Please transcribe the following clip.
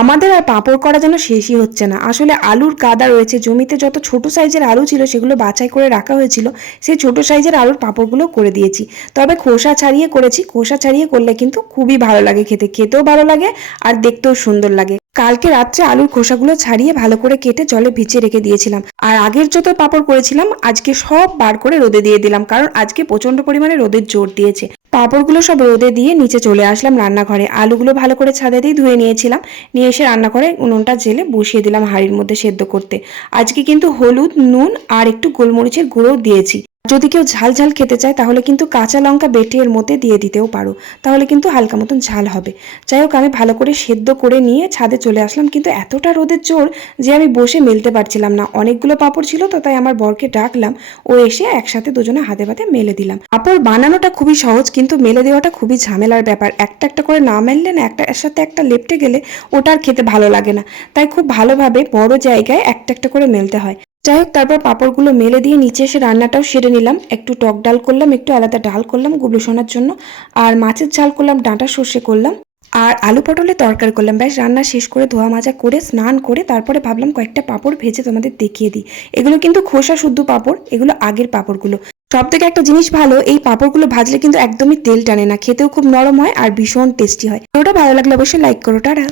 আমাদের আর পাঁপড় করা যেন শেষই হচ্ছে না। আসলে আলুর গাদা রয়েছে, জমিতে যত ছোট সাইজের আলু ছিল সেগুলো বাছাই করে রাখা হয়েছিল, সেই ছোট সাইজের আলুর পাঁপড়গুলো করে দিয়েছি। তবে খোসা ছাড়িয়ে করেছি, খোসা ছাড়িয়ে করলে কিন্তু খুবই ভালো লাগে খেতে, খেতেও ভালো লাগে আর দেখতেও সুন্দর লাগে। কালকে রাত্রে আলুর খোসাগুলো ছাড়িয়ে ভালো করে কেটে জলে ভিজিয়ে রেখে দিয়েছিলাম। আর আগের যত পাঁপড় করেছিলাম আজকে সব বার করে রোদে দিয়ে দিলাম, কারণ আজকে প্রচন্ড পরিমাণে রোদের জোর দিয়েছে। পাঁপড়গুলো সব রোদে দিয়ে নিচে চলে আসলাম রান্নাঘরে। আলুগুলো ভালো করে ছাদে দিয়ে ধুয়ে নিয়েছিলাম, নিয়ে এসে রান্নাঘরে উনুনটা জেলে বসিয়ে দিলাম হাঁড়ির মধ্যে সেদ্ধ করতে। আজকে কিন্তু হলুদ, নুন আর একটু গোলমরিচের গুঁড়ো দিয়েছি। যদি কেউ ঝাল ঝাল খেতে চায় তাহলে কিন্তু কাঁচা লঙ্কা বেটে এর মধ্যে দিয়ে দিতেও পারো, তাহলে কিন্তু হালকা মতন ঝাল হবে। যাই হোক, আমি ভালো করে সেদ্ধ করে নিয়ে ছাদে চলে আসলাম, কিন্তু এতটা রোদের জোর যে আমি বসে মেলতে পারছিলাম না। অনেকগুলো পাঁপড় ছিল তো, তাই আমার বরকে ডাকলাম, ও এসে একসাথে দুজনে হাতে পাতে মেলে দিলাম। পাঁপড় বানানোটা খুবই সহজ, কিন্তু মেলে দেওয়াটা খুবই ঝামেলার ব্যাপার। একটা একটা করে না মেললে না, একটা এর সাথে একটা লেপটে গেলে ওটা আর খেতে ভালো লাগে না। তাই খুব ভালোভাবে বড় জায়গায় একটা একটা করে মেলতে হয়। যাই হোক, তারপর পাঁপড়গুলো মেলে দিয়ে নিচে এসে রান্নাটাও সেরে নিলাম। একটু টক ডাল করলাম, একটু আলাদা ডাল করলাম গুবলু সোনার জন্য, আর মাছের ঝাল করলাম, ডাঁটা সর্ষে করলাম, আর আলু পটলের তরকারি করলাম। ব্যাস, রান্না শেষ করে ধোয়া মাজা করে স্নান করে তারপরে ভাবলাম কয়েকটা পাঁপড় ভেজে তোমাদের দেখিয়ে দিই। এগুলো কিন্তু খোসা শুদ্ধ পাঁপড়, এগুলো আগের পাঁপড়গুলো। সব থেকে একটা জিনিস ভালো, এই পাঁপড়গুলো ভাজলে কিন্তু একদমই তেল টানে না, খেতেও খুব নরম হয় আর ভীষণ টেস্টি হয়। ওটা ভালো লাগলে অবশ্যই লাইক করো। টাটা।